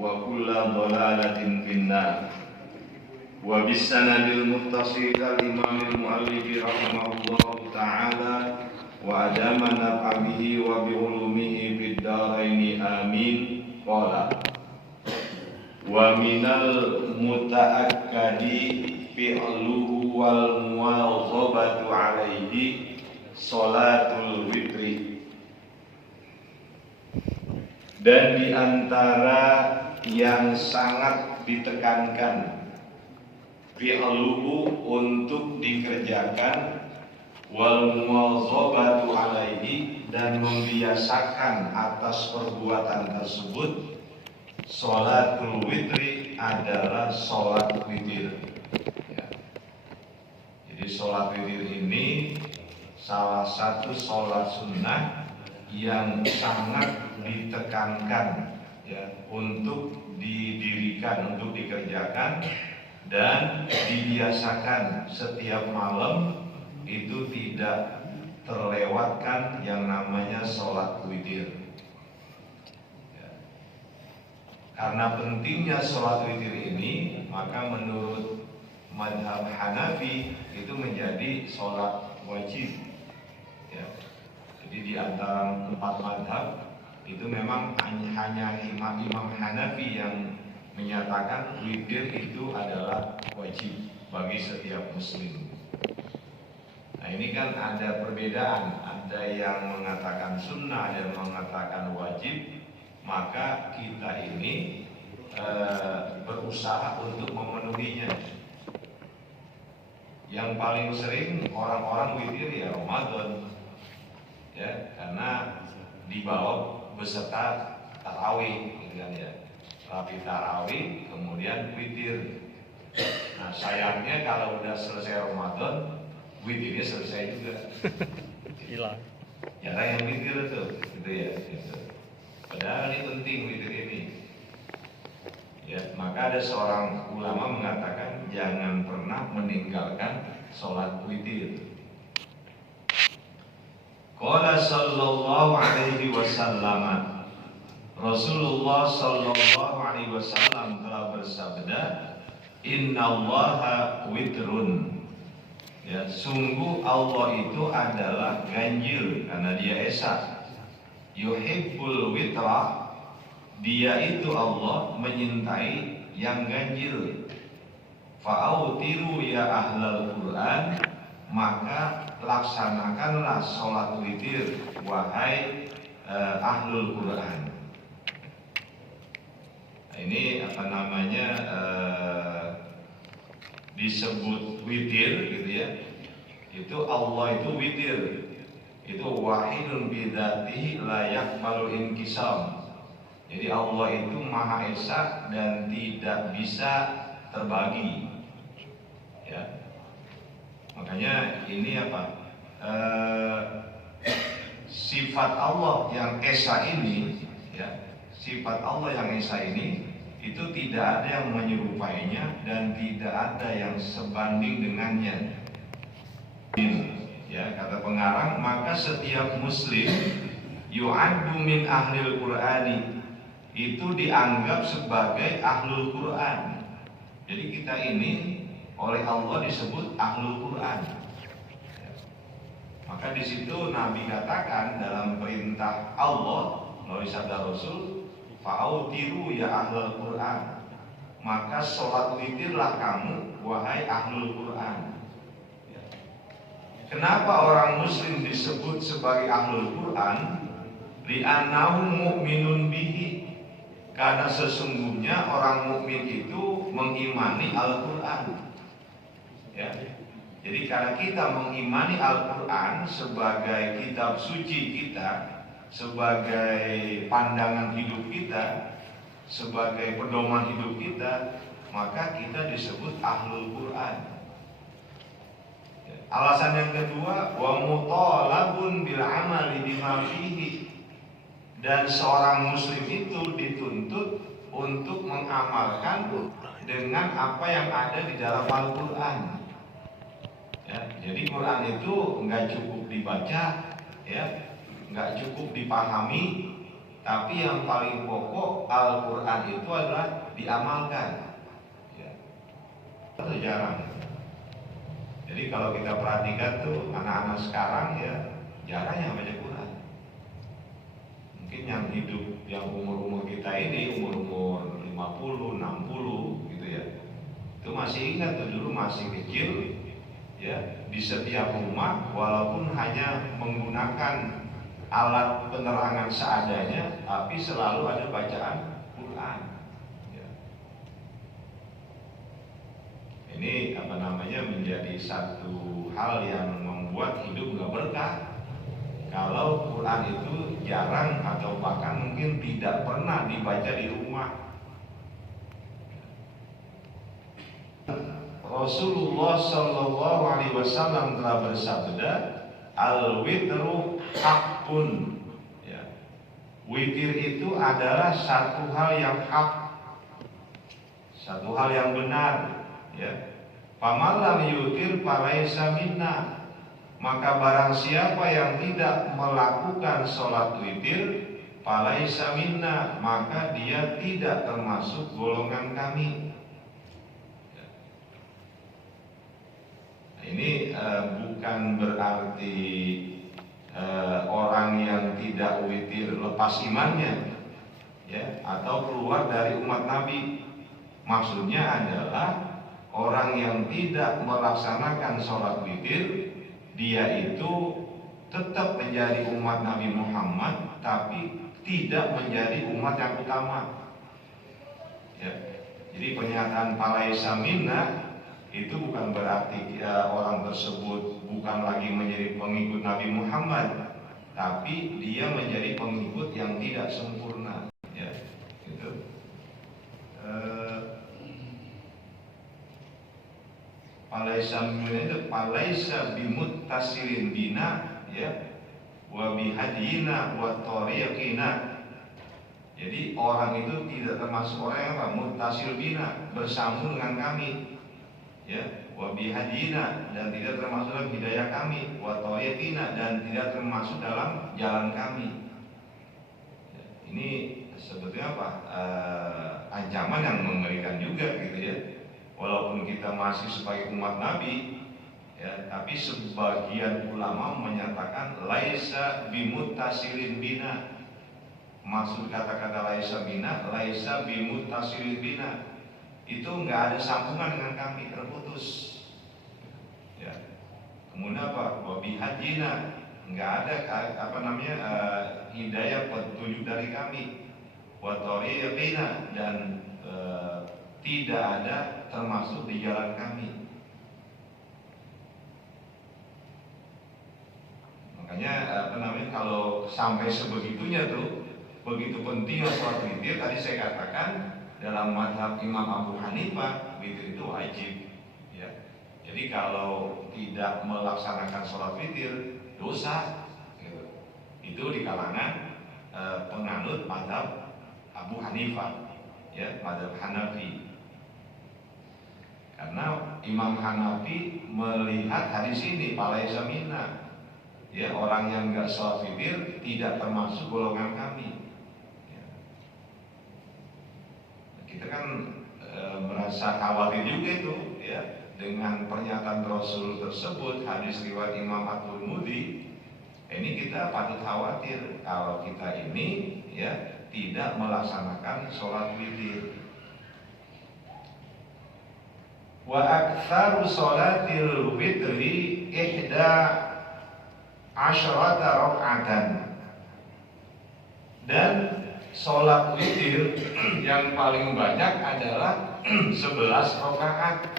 wa kulla dhalalatin finnar. Wa bisanadil muttasil al-imamil muallifi rahimahullahu ta'ala wa adamana bihi wa bi ulumihi fid dharaini amin. Qala wa minal mutaakkadi fi'luhu wal muwazabatu alaihi sholatul witri. Dan di antara yang sangat ditekankan fi'luhu untuk dikerjakan wal muwazabatu alaihi dan membiasakan atas perbuatan tersebut, sholatul witri adalah sholat witir. Ya. Jadi sholat witir ini salah satu sholat sunnah yang sangat ditekankan ya, untuk didirikan, untuk dikerjakan dan dibiasakan setiap malam itu tidak terlewatkan yang namanya sholat witir. Ya. Karena pentingnya sholat witir ini, maka menurut mazhab Hanafi itu menjadi sholat wajib. Ya. Jadi di antara 4 mazhab itu memang hanya Imam Hanafi yang menyatakan witir itu adalah wajib bagi setiap muslim. Nah ini kan ada perbedaan, ada yang mengatakan sunnah, ada yang mengatakan wajib. Maka kita ini berusaha untuk memenuhinya. Yang paling sering orang-orang witir ya Ramadan, ya, karena dibawa beserta tarawih, gitu kan ya. Rapi tarawih, kemudian witir. Nah sayangnya kalau udah selesai Ramadan, witirnya selesai juga. Hilang. Jarang yang witir tuh, gitu ya. Gitu. Padahal ini penting witir ini. Ya, maka ada seorang ulama mengatakan jangan pernah meninggalkan sholat witir. Qala sallallahu alaihi wasallam, Rasulullah sallallahu alaihi wasallam telah bersabda, innallaha witrun. Ya, sungguh Allah itu adalah ganjil karena dia esa. Yuhibbul witra, dia itu Allah menyintai yang ganjil. Fa'autiru ya ahlal Quran, maka laksanakanlah sholat witir wahai ahlul Quran. Nah, ini apa namanya disebut witir gitu ya. Itu Allah itu witir. Itu wahidun bidzatihi la yaqbalu inkisam. Jadi Allah itu Maha Esa dan tidak bisa terbagi. Ya. Makanya ini apa? Sifat Allah yang Esa ini, ya, sifat Allah yang Esa ini itu tidak ada yang menyerupainya dan tidak ada yang sebanding dengannya. Ya, kata pengarang, maka setiap muslim yu'addu min ahlil Qur'ani, itu dianggap sebagai ahlul Quran. Jadi kita ini oleh Allah disebut ahlul Quran. Maka di situ Nabi katakan dalam perintah Allah melalui sabda Rasul, fa'autiru ya ahlul Quran, maka sholat witirlah kamu wahai ahlul Quran. Kenapa orang muslim disebut sebagai ahlul Quran? Li'annahu mu'minun bihi, karena sesungguhnya orang mukmin itu mengimani Al-Quran. Ya. Jadi karena kita mengimani Al-Quran sebagai kitab suci kita, sebagai pandangan hidup kita, sebagai pedoman hidup kita, maka kita disebut ahlul Quran. Alasan yang kedua, wa mutalabun bil amali bima fihi, dan seorang muslim itu dituntut untuk mengamalkan dengan apa yang ada di dalam Al-Quran. Ya, jadi Quran itu nggak cukup dibaca, ya, nggak cukup dipahami, tapi yang paling pokok Al-Quran itu adalah diamalkan. Ya. Itu jarang. Jadi kalau kita perhatikan tuh anak-anak sekarang ya jarang yang baca Quran. Mungkin yang hidup yang umur-umur kita ini, umur-umur 50, 60 gitu ya, itu masih ingat tuh dulu masih kecil ya, di setiap rumah walaupun hanya menggunakan alat penerangan seadanya, tapi selalu ada bacaan Quran ya. Ini menjadi satu hal yang membuat hidup nggak berkah. Kalau Quran itu jarang atau bahkan mungkin tidak pernah dibaca di rumah. Rasulullah Shallallahu Alaihi Wasallam telah bersabda, al-witru hakun. Ya. Witir itu adalah satu hal yang hak, satu hal yang benar. Ya. Famalam yutir falaisa minna. Maka barang siapa yang tidak melakukan sholat witir, falaisa minna, maka dia tidak termasuk golongan kami. Nah, ini bukan berarti orang yang tidak witir lepas imannya, ya, atau keluar dari umat Nabi. Maksudnya adalah orang yang tidak melaksanakan sholat witir, dia itu tetap menjadi umat Nabi Muhammad, tapi tidak menjadi umat yang utama. Ya. Jadi pernyataan falaisa minna itu bukan berarti orang tersebut bukan lagi menjadi pengikut Nabi Muhammad, tapi dia menjadi pengikut yang tidak sempurna. Ya, gitu. Falaisa bimuttasilin bina, ya, wa bihadina wa tariqina. Jadi orang itu tidak termasuk orang yang apa? Muttasil bina, bersambung dengan kami, ya, wa bihadina, dan tidak termasuk dalam hidayah kami, wa tariqina, dan tidak termasuk dalam jalan kami. Ya, ini sebetulnya apa? Ancaman yang mengerikan juga, gitu ya. Walaupun kita masih sebagai umat Nabi, ya, tapi sebagian ulama menyatakan laisa bimuttasilin bina. Maksud kata-kata laisa bina, laisa bimuttasilin bina, itu enggak ada sambungan dengan kami, terputus. Ya. Kemudian apa? Wabi hajina, enggak ada hidayah petunjuk dari kami. Watoriqina, dan tidak ada termasuk di jalan kami. Makanya kalau sampai sebegitunya tuh, begitu pentingnya sholat witir. Tadi saya katakan dalam mazhab Imam Abu Hanifah witir itu wajib. Ya. Jadi kalau tidak melaksanakan sholat witir dosa. Gitu. Itu di kalangan penganut mazhab Abu Hanifah, ya, mazhab Hanafi. Karena Imam Hanafi melihat hadis ini falaisa minna, ya, orang yang enggak sholat witir tidak termasuk golongan kami. Ya. Kita kan merasa khawatir juga itu, ya, dengan pernyataan Rasul tersebut, hadis riwayat Imam At-Tirmidzi. Ini kita patut khawatir kalau kita ini, ya, tidak melaksanakan sholat witir. Wa aktsaru sholatil witri ihda asyrata raka'atan. Dan sholat witir yang paling banyak adalah 11 rakaat.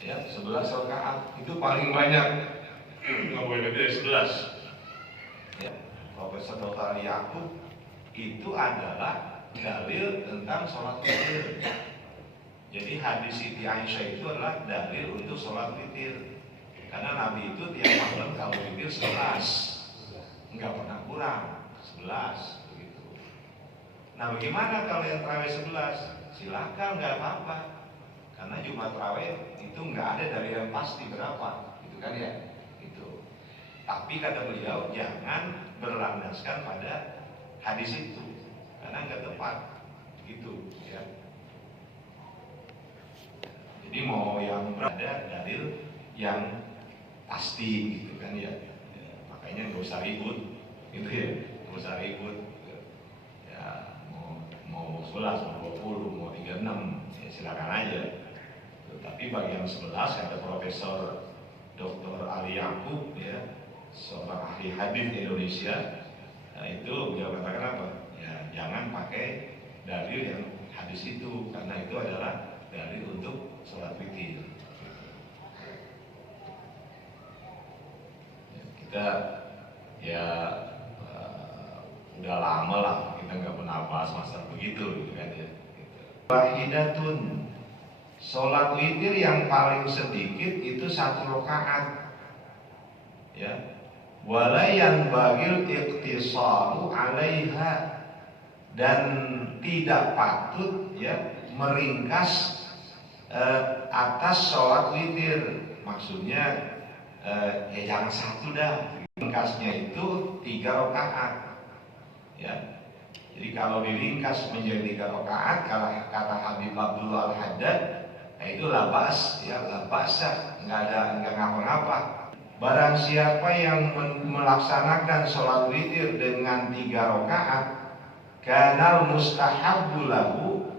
Ya, 11 rakaat itu paling banyak. Enggak boleh lebih dari 11. Ya, Profesor Dr. Yaqub itu adalah dalil tentang sholat witir. Jadi hadis Siti Aisyah itu adalah dalil untuk sholat witir. Karena Nabi itu tiap malam kalau witir 11, enggak pernah kurang, 11 begitu. Nah, bagaimana kalau yang tarawih 11? Silakan, enggak apa-apa. Karena Jumat tarawih itu enggak ada dari yang pasti berapa, gitu kan ya? Itu. Tapi kata beliau jangan berlandaskan pada hadis itu, karena nggak tepat gitu ya. Jadi mau yang berada dalil yang pasti gitu kan ya, makanya nggak usah ribut gitu ya, nggak usah ribut ya, mau 11, mau 20, mau 36 ya silakan aja. Tapi bagian 11 ada Profesor Dr. Ali Yaqub ya, seorang ahli hadis Indonesia. Nah itu beliau katakan apa? Ya jangan pakai dalil yang hadis itu, karena itu adalah dalil untuk sholat witir. Kita ya udah lama lah kita nggak pernah bahas masalah begitu gitu kan ya. Wahidatun, sholat witir yang paling sedikit itu 1 rakaat ya. Walayan bagil iqtisaru 'alaiha, dan tidak patut ya meringkas atas sholat witir. Maksudnya ya jangan 1 dah, ringkasnya itu 3 rakaat ya. Jadi kalau diringkas menjadi 3 rakaat, kalau kata Habib Abdullah Al-Haddad, itu labas ya, labasa, nggak ngapa-ngapa. Barang siapa yang melaksanakan sholat witir dengan 3 rakaat, kanal mustahabbu lahu,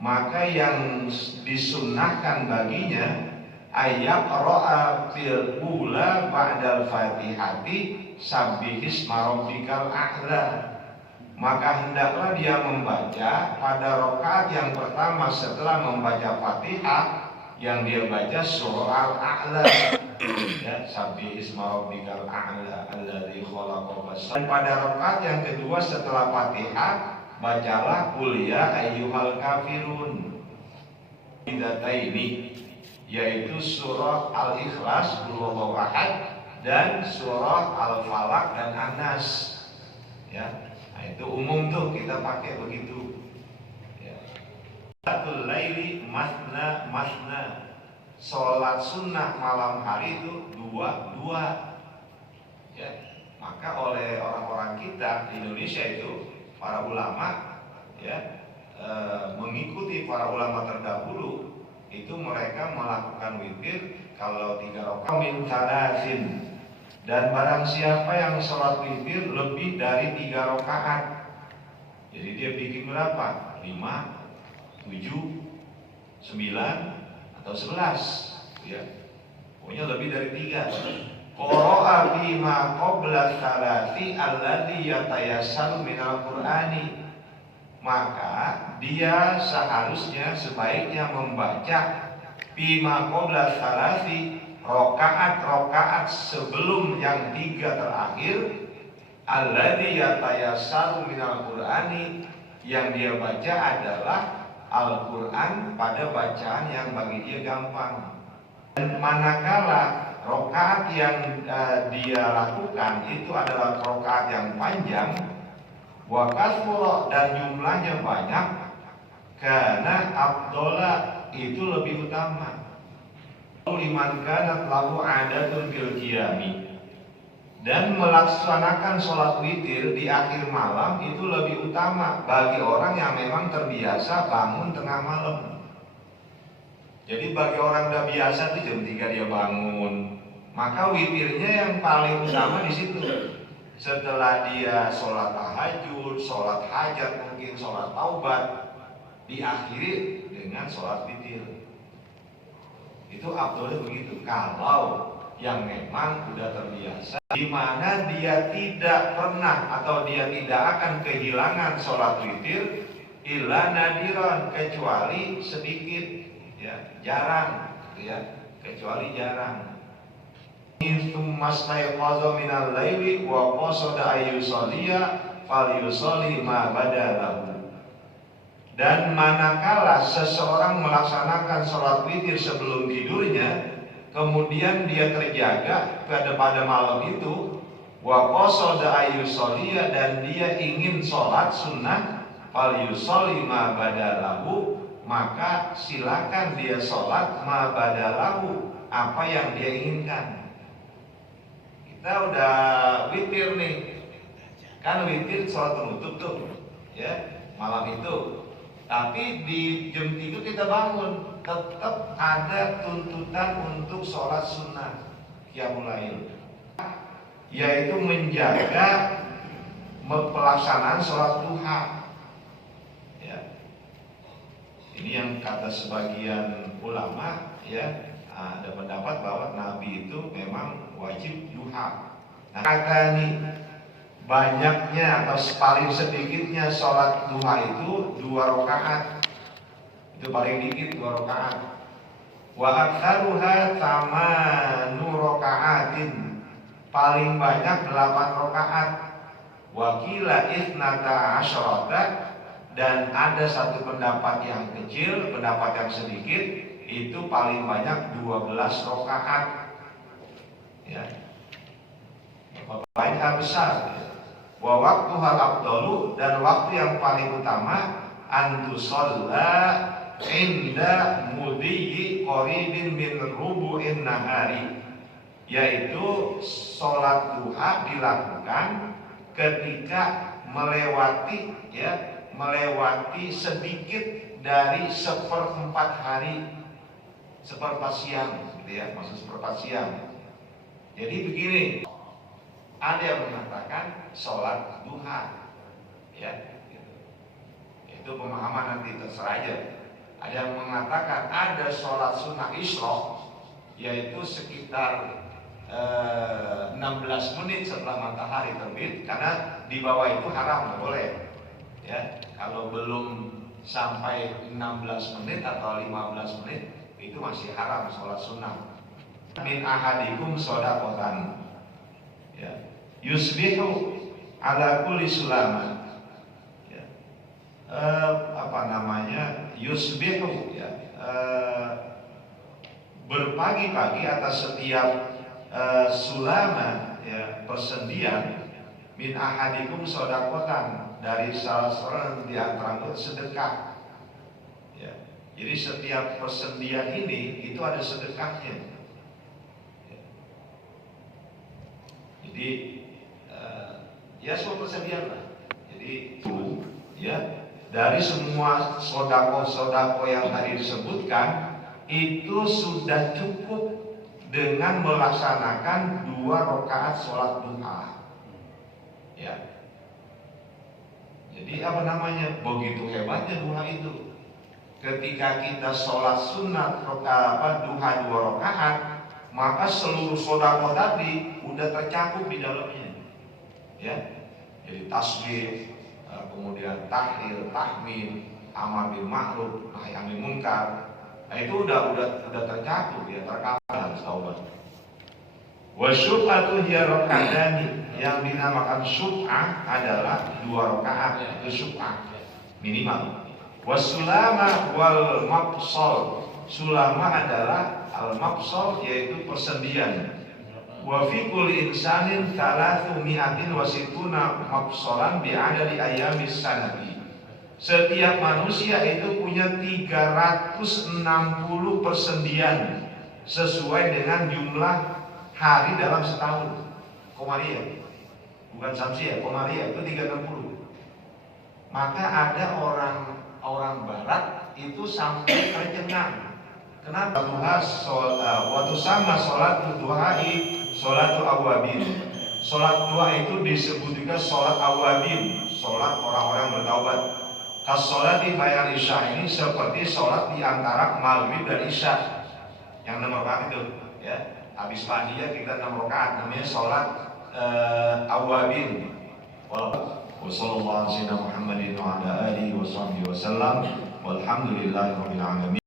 maka yang disunnahkan baginya ayyaqra'a fil ula ba'dal fatihati sabbihisma rabbikal a'la, maka hendaklah dia membaca pada rakaat yang pertama setelah membaca Fatihah, yang dia baca surah Al-A'la ya, sabbihisma rabbikal a'la alladzi khalaqa fasawwa. Dan pada rakaat yang kedua setelah Fatihah, bacalah qul ya ayyuhal kafirun. Ini yaitu surah Al-Ikhlas, Qul huwallahu ahad, dan surah Al-Falaq dan An-Nas ya. Nah, itu umum tuh kita pakai begitu ya. Salatul laili masna masna, sholat sunnah malam hari itu 2-2 ya. Maka oleh orang-orang kita di Indonesia itu, para ulama ya, mengikuti para ulama terdahulu, itu mereka melakukan witir kalau 3 rakaat min thalathin. Dan barang siapa yang sholat witir lebih dari 3 rakaat, jadi dia bikin berapa? 5, 7, 9, atau 11 ya. Pokoknya lebih dari 3. Qara'a bima qabla thalathi alladhi yatayassaru minal qur'ani, maka dia seharusnya sebaiknya membaca bima qabla thalathi, rokaat sebelum yang 3 terakhir, alladzi yatayassaru minal qur'ani, yang dia baca adalah Al-Quran pada bacaan yang bagi dia gampang. Dan manakala rokaat yang dia lakukan itu adalah rokaat yang panjang, wa kasura, dan jumlahnya banyak, karena afdhola, itu lebih utama. Liman kanat lahu adatun fil qiyami, dan melaksanakan sholat witir di akhir malam itu lebih utama bagi orang yang memang terbiasa bangun tengah malam. Jadi bagi orang udah biasa tuh jam 3 dia bangun, maka witirnya yang paling utama di situ. Setelah dia sholat tahajud, sholat hajat, mungkin sholat taubat, diakhiri dengan sholat witir. Itu afdolnya begitu. Kalau yang memang sudah terbiasa, di mana dia tidak pernah atau dia tidak akan kehilangan sholat witir, illa nadiran, kecuali sedikit ya, jarang ya, kecuali jarang. Tsumastayqadha minal laili wa qasada ayyusalliya falyusalli ma badalahu. Dan manakala seseorang melaksanakan sholat witir sebelum tidurnya, kemudian dia terjaga pada malam itu, wa qasada ayyusalliya, dan dia ingin sholat sunnah, falyusalli ma badalahu, maka silakan dia sholat ma badalahu, apa yang dia inginkan. Kita udah witir nih, Kan witir sholat penutup tuh, ya malam itu. Tapi di jam 3 kita bangun, tetap ada tuntutan untuk sholat sunnah qiyamul lail, yaitu menjaga pelaksanaan sholat duha. Ya, ini yang kata sebagian ulama, ya ada pendapat bahwa Nabi itu memang wajib duha. Nah, kata ini banyaknya atau paling sedikitnya sholat duha itu 2 rakaat. Itu paling dikit 2 rakaat. Wa aktsaruha 8 rakaatin. Paling banyak 8 rakaat. Wa qila 12 dan ada satu pendapat yang kecil, pendapat yang sedikit itu paling banyak 12 rakaat. Ya. Banyak besar. Wa waqtuhal afdalu dan waktu yang paling utama antusalla inda mudhiyi qaribin min rubu'in nahari, yaitu sholat duha dilakukan ketika melewati sedikit dari 1/4 hari, 1/4 siang gitu ya, maksud 1/4 siang. Jadi begini, ada yang mengatakan sholat duha, ya, gitu. Itu pemahaman nanti terserah aja. Ada yang mengatakan ada sholat sunnah isyraq, yaitu sekitar 16 menit setelah matahari terbit, karena di bawah itu haram, nggak boleh. Ya, kalau belum sampai 16 menit atau 15 menit itu masih haram sholat sunnah. Min ahadikum shadaqatan, ya, yusbihu ala kulli sulama, ya. Yusbihu, ya, berpagi-pagi atas setiap sulama, ya, persendian, min ahadikum shadaqatan, dari salah seorang di antara sedekah, ya. Jadi setiap persendian ini itu ada sedekahnya. Jadi ya semua persendian lah. Jadi ya dari semua sodako yang tadi disebutkan itu sudah cukup dengan melaksanakan 2 rakaat sholat duha. Ya. Jadi begitu hebatnya duha itu. Ketika kita sholat sunat duha 2 rakaat, maka seluruh sodako tadi udah tercakup di dalamnya, ya. Jadi tasbih, kemudian tahlir, tahmid, amar bil ma'ruf, nahi anil munkar, nah itu udah tercakup, ya, terkawal taubat. Wa syuf'atu hiya raka'atani, yang dinamakan syuf'ah adalah 2 rakaat, itu syuf'ah minimal. Wasulama wal maqsal, sulama adalah al-maqsal, yaitu persendian. Wa fi kulli insanin 360 maqsalan bi adadi ayamis sanati. Setiap manusia itu punya 360 persendian sesuai dengan jumlah hari dalam setahun. Komariah, bukan samsiah, komariah itu 360. Maka ada orang barat itu sampai tercengang. Kenapa? Waktu sama sholat duhai, sholat awabin. Sholat duha itu disebut juga sholat awabin, sholat orang-orang bertaubat. Sholat di bayar isya ini seperti sholat di antara maghrib dan isya, yang 6 rakaat itu, ya. Habis pandia kita 6 rakaat, namanya sholat awabin. Wassalamualaikum warahmatullahi wabarakatuh. Walhamdulillahirabbil alamin.